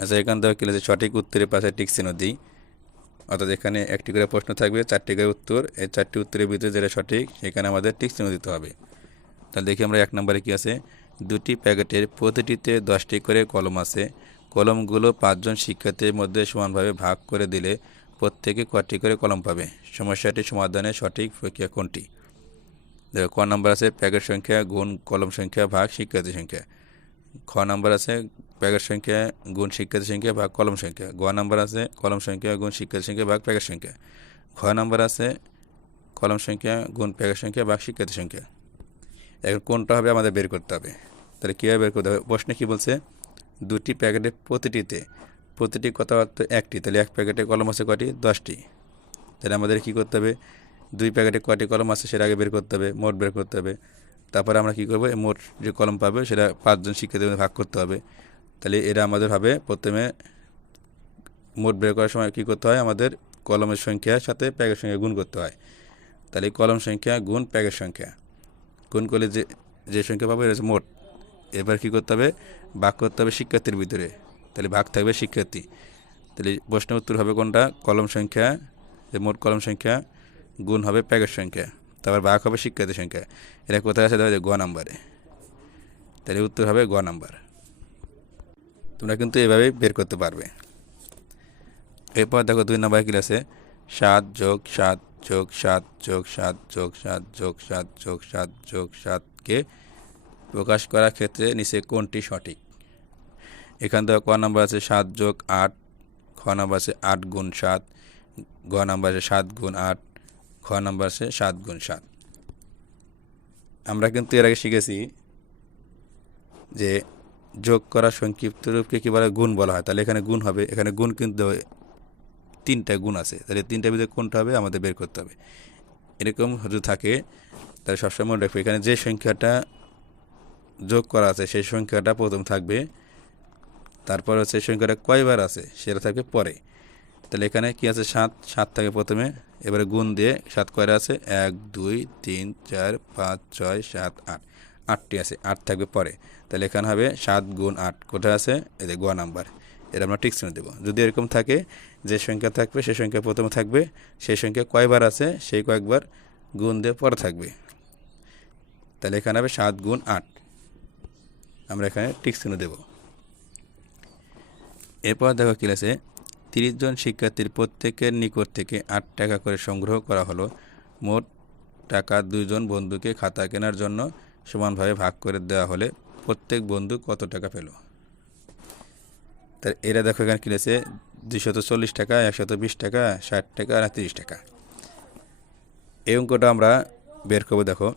আচ্ছা এখান থেকে কি সঠিক উত্তরের পাশে টিক চিহ্ন দিই। অর্থাৎ এখানে একটি করে প্রশ্ন থাকবে, চারটি করে উত্তর। এই চারটি উত্তরের ভিতরে যেটা সঠিক সেখানে আমাদের টিক চিহ্ন দিতে হবে। তাহলে দেখি আমরা এক নম্বরে কি আছে? দুটি প্যাকেটের প্রতিটিতে দশটি করে কলম আছে। কলমগুলো পাঁচজন শিক্ষার্থীর মধ্যে সমানভাবে ভাগ করে দিলে প্রত্যেকে কটি করে কলম পাবে? সমস্যাটি সমাধানের সঠিক প্রক্রিয়া কোনটি? দেখো, ক নাম্বার আছে, প্যাকেট সংখ্যা, গুণ, কলম সংখ্যা, ভাগ, শিক্ষার্থী সংখ্যা। খ নাম্বার আছে প্যাকেট সংখ্যা গুণ শিক্ষার্থী সংখ্যা ভাগ কলম সংখ্যা। গ নাম্বার আছে কলম সংখ্যা গুণ শিক্ষার্থী সংখ্যা ভাগ প্যাকেট সংখ্যা। ঘ নাম্বার আছে কলম সংখ্যা গুণ প্যাকেট সংখ্যা ভাগ শিক্ষার্থী সংখ্যা। এখন কোনটা হবে আমাদের বের করতে হবে। তাহলে কীভাবে বের করতে হবে? প্রশ্নে কী বলছে? দুটি প্যাকেটের প্রতিটিতে, প্রতিটি কথা অর্থ একটি। তাহলে এক প্যাকেটে কলম আছে কটি দশটি। তাহলে আমাদের কী করতে হবে? দুই প্যাকেটে কটি কলম আছে সেটা আগে বের করতে হবে, মোট বের করতে হবে। তারপরে আমরা কী করব? মোট যে কলম পাবে, সেটা পাঁচজন শিক্ষার্থীর মধ্যে ভাগ করতে হবে। তাহলে এরা আমাদের হবে প্রথমে মোট বের করার সময় কী করতে হয়? আমাদের কলমের সংখ্যার সাথে প্যাকেট সংখ্যা গুণ করতে হয়। তাহলে কলম সংখ্যা গুণ প্যাকেট সংখ্যা। গুণ করলে যে যে সংখ্যা পাবো, এটা হচ্ছে মোট। এবার কী করতে হবে? ভাগ করতে হবে শিক্ষার্থীর ভিতরে। তাহলে ভাগ থাকবে শিক্ষার্থী। তাহলে প্রশ্নের উত্তর হবে কোনটা? কলম সংখ্যা, যে মোট কলম সংখ্যা, গুণ হবে প্যাকেট সংখ্যা। তারপর ভাগ হবে শিক্ষার্থী সংখ্যা। এটা কোথায় আছে? যায় গ নাম্বারে তাহলে উত্তর হবে গ নাম্বার। তোমরা কিন্তু এভাবেই বের করতে পারবে। এরপর দেখো দুই নাম্বার কি আছে? সাত যোগ সাত যোগ সাত যোগ সাত যোগ সাত যোগ সাত যোগ সাত যোগ সাতকে প্রকাশ করার ক্ষেত্রে নিচে কোনটি সঠিক? এখান থেকে ক নাম্বার আছে সাত যোগ আট, খ নাম্বার আছে আট গুণ সাত, গ নাম্বার আছে সাত গুণ আট খ নাম্বার আছে সাত গুণ সাত। আমরা কিন্তু এর আগে শিখেছি যে যোগ করা সংক্ষিপ্ত রূপকে কী বলে? গুণ বলা হয়। তাহলে এখানে গুণ হবে। এখানে গুণ কিন্তু তিনটা গুণ আছে। তাহলে তিনটার ভিতরে কোনটা হবে? আমাদের বের করতে হবে। এরকম যদি থাকে, তাহলে সবসময় মনে রাখবে, এখানে যে সংখ্যাটা যোগ করা আছে, সেই সংখ্যাটা প্রথম থাকবে। তারপর হচ্ছে সংখ্যাটা কয়বার আছে, সেটা থাকবে পরে। তাহলে এখানে কি আছে? সাত সাত থাকে প্রথমে। এবারে গুণ দিয়ে সাত কয়টা আছে? এক, দুই, তিন, চার, পাঁচ, ছয়, সাত, আট। আটটি আছে, আট থাকবে পরে। তাহলে এখানে হবে সাত গুণ আট। কোথায় আছে? এদের গোয়া নাম্বার। এটা আমরা টিক চিহ্ন দেবো। যদি এরকম থাকে, যে সংখ্যা থাকবে সেই সংখ্যা প্রথমে থাকবে। সেই সংখ্যা কয়বার আছে? সেই কয়েকবার গুণ দিয়ে পরে থাকবে। তাহলে এখানে হবে সাত গুণ আট। আমরা এখানে টিক চিহ্ন দেব। এরপর দেখো কি আছে? তিরিশ জন শিক্ষার্থীর প্রত্যেকের নিকট থেকে আট টাকা করে সংগ্রহ করা হলো। মোট টাকা দুইজন বন্ধুকে খাতা কেনার জন্য সমানভাবে ভাগ করে দেওয়া হলে প্রত্যেক বন্ধু কত টাকা পেল? তার এরা দেখো এখানে কিনেছে দুইশত চল্লিশ টাকা, একশত বিশ টাকা, ষাট টাকা আর তিরিশ টাকা। এই অঙ্কটা আমরা বের করব দেখো।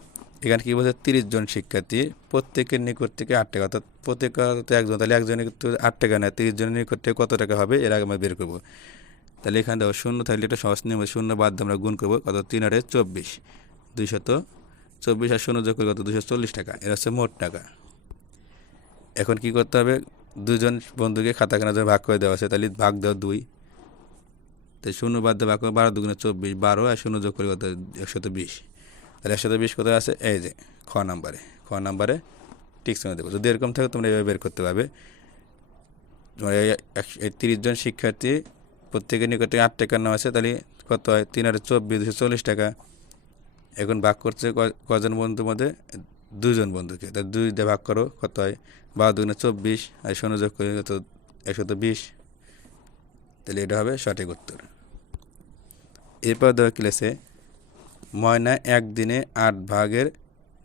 এখানে কী বলছে? তিরিশ জন শিক্ষার্থী, প্রত্যেকের নিকট থেকে আট টাকা। অর্থাৎ প্রত্যেক একজন, তাহলে একজনের আট টাকা না তিরিশ জনের নিকট থেকে কত টাকা হবে? এর আগে আমরা বের করব। তাহলে এখানে দেখো, শূন্য থাকলে এটা সহজ নিয়ম। শূন্য বাদ আমরা গুণ করব। কত? তিন আটে চব্বিশ। দুইশত চব্বিশ আর শূন্য যোগ করে কত? দুশো চল্লিশ টাকা। এর হচ্ছে মোট টাকা। এখন কি করতে হবে? দুজন বন্ধুকে খাতা কেনার জন্য ভাগ করে দেওয়া আছে। তাহলে ভাগ দেওয়া দুই। তাই শূন্য বাদ দিয়ে ভাগ করে বারো দুগুণে চব্বিশ, বারো আর শূন্য যোগ করে কত? একশত বিশ। তাহলে একশত বিশ কোথায় আছে? এই যে, খ নাম্বারে খ নাম্বারে টিক সঙ্গে দেবো যদি এরকম থাকে তোমরা এভাবে বের করতে পারবে। তোমার এই তিরিশ জন শিক্ষার্থী, প্রত্যেকের নিকট আট টাকার নাম আছে, তাহলে কত হয়? তিন আট চব্বিশ, দুশো চল্লিশ টাকা। এখন ভাগ করছে কজন বন্ধুর মধ্যে? দুজন বন্ধুকে। তা দুই দিয়ে ভাগ করো, কত হয়? বারো দুগুণে চব্বিশ, আর শূন্য যোগ করে কত? একশত বিশ। তাহলে এটা হবে সঠিক উত্তর। এরপর দেওয়া কিলেছে ময়না একদিনে আট ভাগের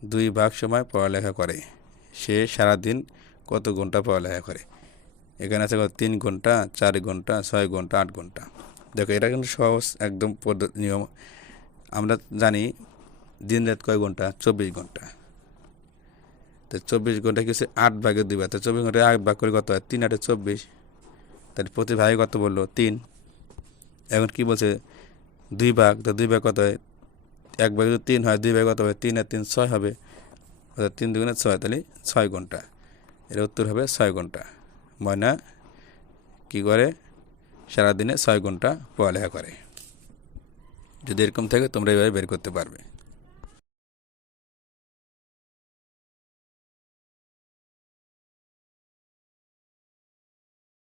দুই ভাগ সময় পড়ালেখা করে। সে সারাদিন কত ঘণ্টা পড়ালেখা করে? এখানে আছে তিন ঘণ্টা, চার ঘণ্টা, ছয় ঘণ্টা, আট ঘণ্টা। দেখো, এটা কিন্তু সহজ একদম নিয়ম। আমরা জানি দিন রাত কয় ঘণ্টা? চব্বিশ ঘণ্টা। তো চব্বিশ ঘণ্টা কি হচ্ছে? আট ভাগের দুই ভাগ। তো চব্বিশ ঘন্টায় আট ভাগ করে কত হয়? তিন আটে চব্বিশ। তাহলে প্রতি ভাগে কত বলল? তিন। এখন কি বলছে? দুই ভাগ। তো দুই ভাগ কত হয়? এক ভাগে যদি তিন হয়, দুই ভাগে কত হবে তিন আর তিন ছয় হবে, অর্থাৎ তিন দুগুণে ছয়, তাহলে ছয় ঘণ্টা এর উত্তর হবে ছয় ঘণ্টা ময়না কী করে? সারাদিনে ছয় ঘণ্টা পড়ালেখা করে। যদি এরকম থাকে, তোমরা এভাবে বের করতে পারবে।